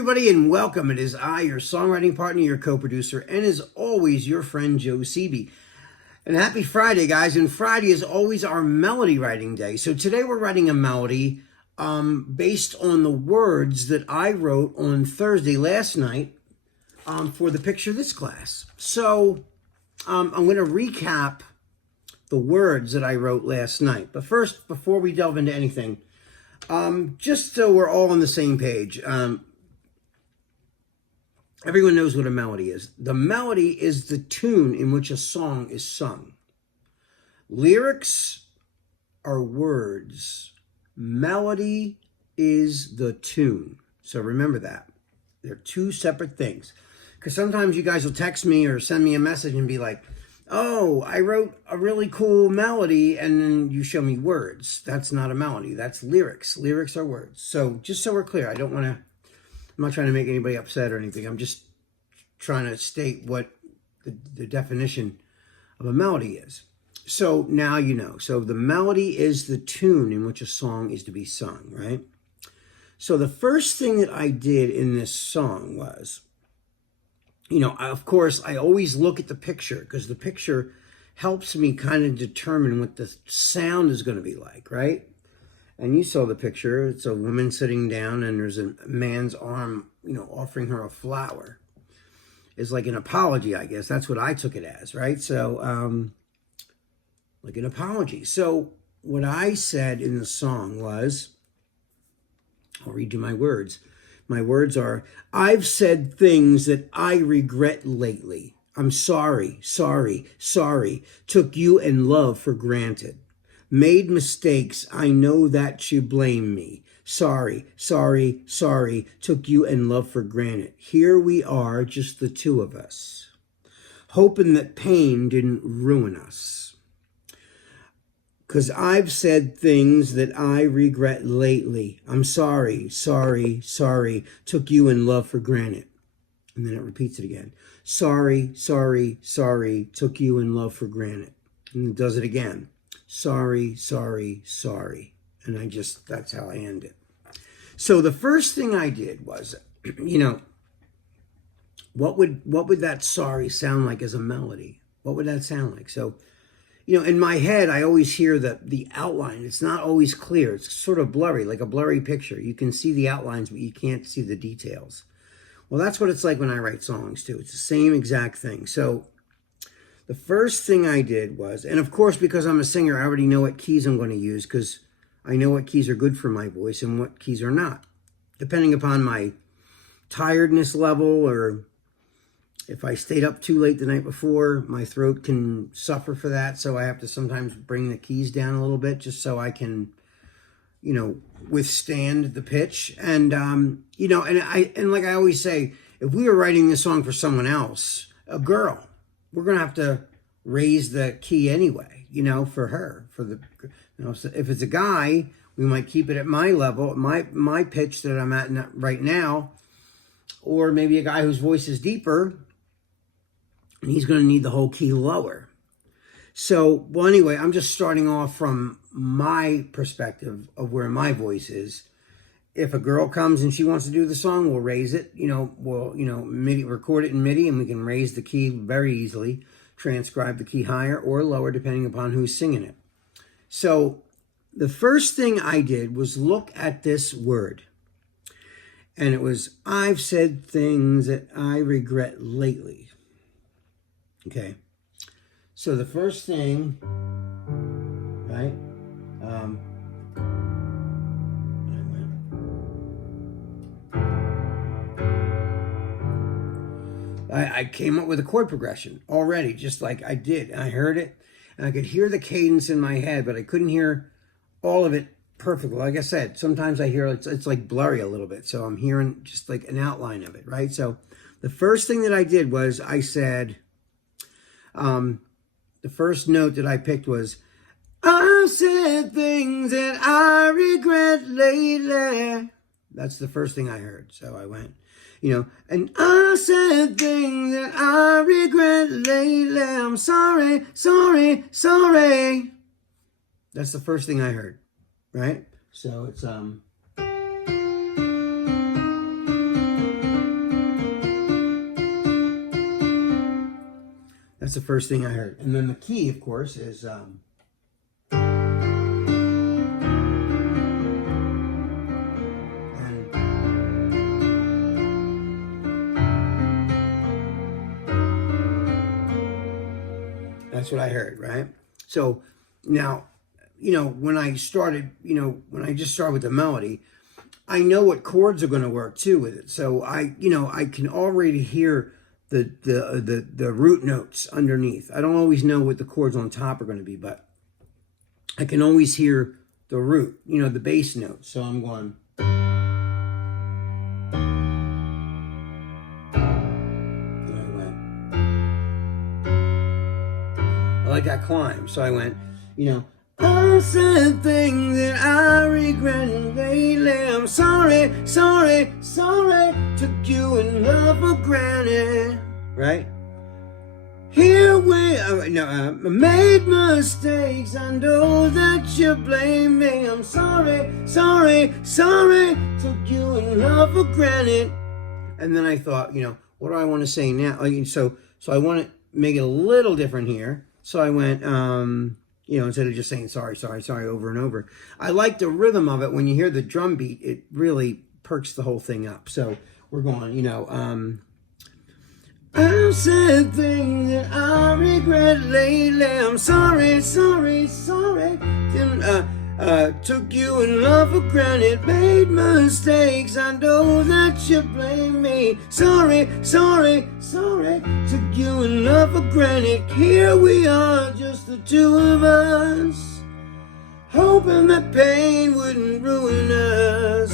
everybody, and welcome. It is I, your songwriting partner, your co-producer, and as always, your friend Joe Seeby. And happy Friday, guys. And Friday is always our melody writing day. So today we're writing a melody based on the words that I wrote on Thursday last night for the Picture This class. So I'm going to recap the words that I wrote last night. But first, before we delve into anything, just so we're all on the same page, everyone knows what a melody is. The melody is the tune in which a song is sung. Lyrics are words. Melody is the tune. So remember that. They're two separate things. Because sometimes you guys will text me or send me a message and be like, oh, I wrote a really cool melody, and then you show me words. That's not a melody. That's lyrics. Lyrics are words. So just so we're clear, I'm not trying to make anybody upset or anything. I'm just trying to state what the definition of a melody is. So now you know. So the melody is the tune in which a song is to be sung, right? So the first thing that I did in this song was, of course, I always look at the picture because the picture helps me kind of determine what the sound is going to be like, right? And you saw the picture. It's a woman sitting down and there's a man's arm, offering her a flower. It's like an apology, I guess. That's what I took it as, right? So, like an apology. So what I said in the song was, I'll read you my words. My words are, I've said things that I regret lately. I'm sorry, sorry, sorry. Took you and love for granted. Made mistakes, I know that you blame me. Sorry, sorry, sorry, took you and love for granted. Here we are, just the two of us, hoping that pain didn't ruin us. 'Cause I've said things that I regret lately. I'm sorry, sorry, sorry, took you and love for granted. And then it repeats it again. Sorry, sorry, sorry, took you and love for granted. And it does it again. Sorry, sorry, sorry. And that's how I end it. So the first thing I did was, what would that sorry sound like as a melody? What would that sound like? So, in my head, I always hear the outline. It's not always clear. It's sort of blurry, like a blurry picture. You can see the outlines, but you can't see the details. Well, that's what it's like when I write songs, too. It's the same exact thing. So the first thing I did was, and of course, because I'm a singer, I already know what keys I'm going to use because I know what keys are good for my voice and what keys are not, depending upon my tiredness level, or if I stayed up too late the night before, my throat can suffer for that. So I have to sometimes bring the keys down a little bit just so I can, withstand the pitch. And, and like I always say, if we were writing this song for someone else, a girl, we're going to have to raise the key anyway, for her, so if it's a guy, we might keep it at my level, my pitch that I'm at right now, or maybe a guy whose voice is deeper, and he's going to need the whole key lower. So, well, anyway, I'm just starting off from my perspective of where my voice is. If a girl comes and she wants to do the song, we'll raise it. MIDI, record it in MIDI, and we can raise the key very easily, transcribe the key higher or lower, depending upon who's singing it. So, the first thing I did was look at this word. And it was, I've said things that I regret lately. Okay, so the first thing, right, I came up with a chord progression already, just like I did. And I heard it, and I could hear the cadence in my head, but I couldn't hear all of it perfectly. Like I said, sometimes I hear it's like blurry a little bit, so I'm hearing just like an outline of it, right? So the first thing that I did was I said, the first note that I picked was, I said things that I regret lately. That's the first thing I heard. So I went, and I said things that I regret lately. I'm sorry, sorry, sorry. That's the first thing I heard, right? So it's, That's the first thing I heard. And then the key, of course, is that's what I heard, right? So now, when I started, when I just started with the melody, I know what chords are going to work too with it. So I can already hear the root notes underneath. I don't always know what the chords on top are going to be, but I can always hear the root, the bass notes. So I'm going. I like that climb. So I went, I said things that I regret lately. I'm sorry, sorry, sorry. Took you in love for granted. Right? Here we are. No, I made mistakes. I know that you blame me. I'm sorry, sorry, sorry. Took you in love for granted. And then I thought, what do I want to say now? So I want to make it a little different here. So I went, instead of just saying sorry, sorry, sorry over and over. I like the rhythm of it. When you hear the drum beat, it really perks the whole thing up. So we're going, I've said things that I regret lately. I'm sorry, sorry, sorry. Took you in love for granted. Made mistakes. I know that you blame me. Sorry, sorry, sorry. Took you in love for granted. Here we are, just the two of us, hoping that pain wouldn't ruin us.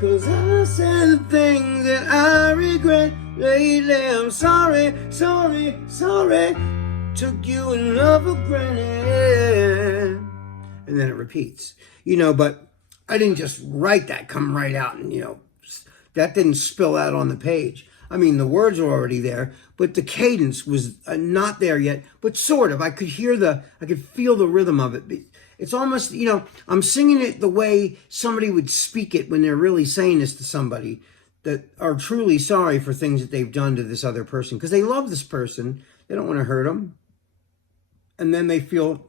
'Cause I said things that I regret lately. I'm sorry, sorry, sorry. Took you in love for granted. And then it repeats, but I didn't just write that, come right out, and, that didn't spill out on the page. I mean, the words were already there, but the cadence was not there yet, but sort of. I could feel the rhythm of it. It's almost, I'm singing it the way somebody would speak it when they're really saying this to somebody that are truly sorry for things that they've done to this other person, because they love this person. They don't want to hurt them. And then they feel,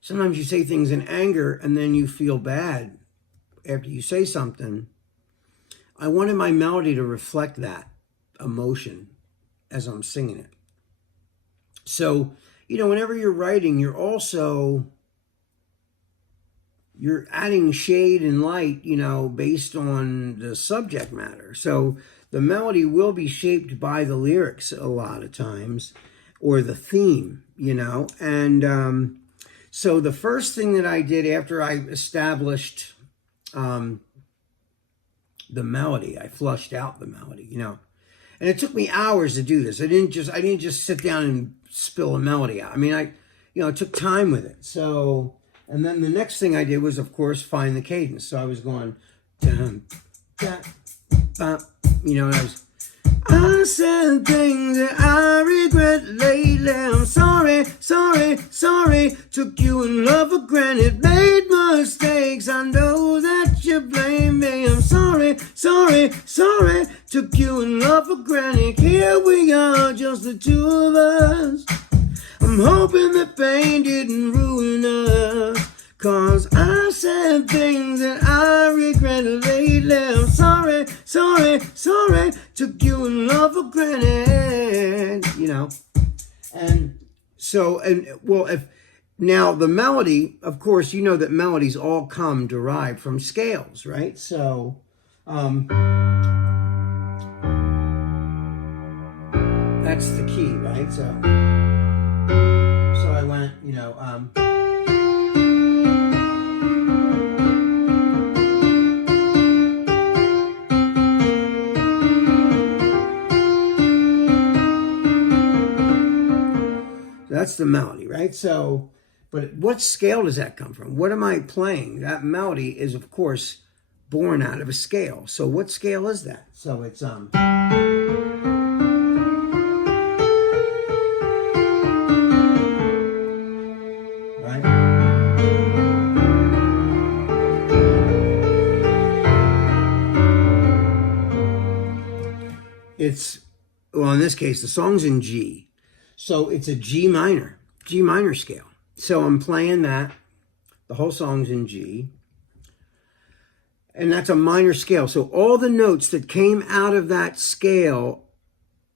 sometimes you say things in anger and then you feel bad after you say something. I wanted my melody to reflect that emotion as I'm singing it. So, whenever you're writing, you're adding shade and light, based on the subject matter. So the melody will be shaped by the lyrics a lot of times, or the theme, and so the first thing that I did after I established the melody, I flushed out the melody, and it took me hours to do this. I didn't just sit down and spill a melody out. I mean, I took time with it. So, and then the next thing I did was, of course, find the cadence. So I was going, dun, da, ba, and I said things that I regret lately. I'm sorry, sorry, sorry. Took you in love for granted. Made mistakes. I know that you blame me. I'm sorry, sorry, sorry. Took you in love for granted. Here we are, just the two of us. I'm hoping that pain didn't ruin us. 'Cause I said things that I regret lately. I'm sorry, sorry, sorry. Took you in love for granted. And so, if now the melody, of course, that melodies all come derived from scales, right? So, that's the key, right? So I went, that's the melody, right? So, but what scale does that come from? What am I playing? That melody is, of course, born out of a scale. So what scale is that? So it's, right? It's well, in this case, the song's in G. So it's a G minor scale. So I'm playing that. The whole song's in G. And that's a minor scale. So all the notes that came out of that scale,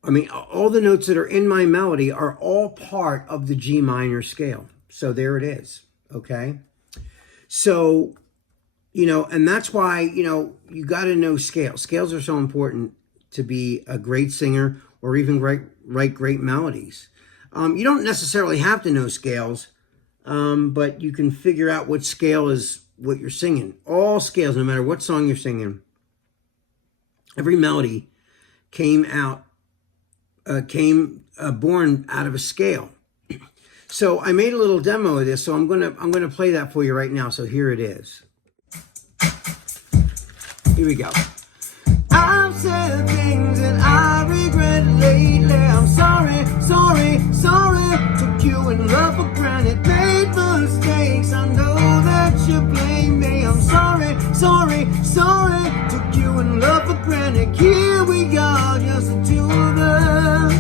all the notes that are in my melody are all part of the G minor scale. So there it is, okay? So, and that's why, you got to know scales. Scales are so important to be a great singer or even write great melodies. You don't necessarily have to know scales, but you can figure out what scale is what you're singing. All scales, no matter what song you're singing, every melody came born out of a scale. So I made a little demo of this, so I'm gonna play that for you right now. So here it is. Here we go. I've said things that I regret lately. I'm sorry, took you in love for granted, made mistakes. I know that you blame me. I'm sorry, took you in love for granted. Here we are, just the two of us,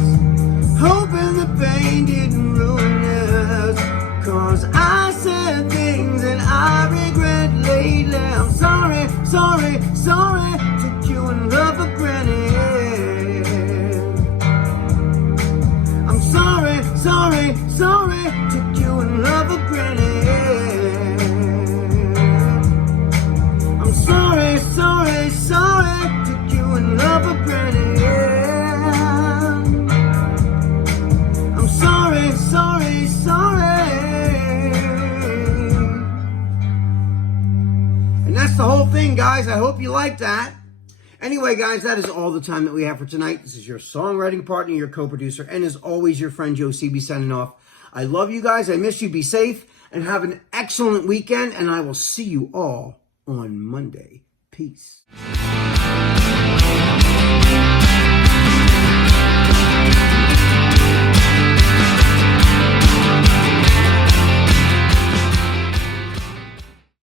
hoping the pain didn't ruin us. 'Cause I said things that I regret lately. I'm sorry, took you in love for granted. I'm sorry, took you in love for granted. I'm sorry, took you in love for granted. I'm sorry. And that's the whole thing, guys. I hope you like that. Anyway, guys, that is all the time that we have for tonight. This is your songwriting partner, your co-producer, and as always, your friend Joe CB signing off. I love you guys. I miss you. Be safe and have an excellent weekend, and I will see you all on Monday. Peace.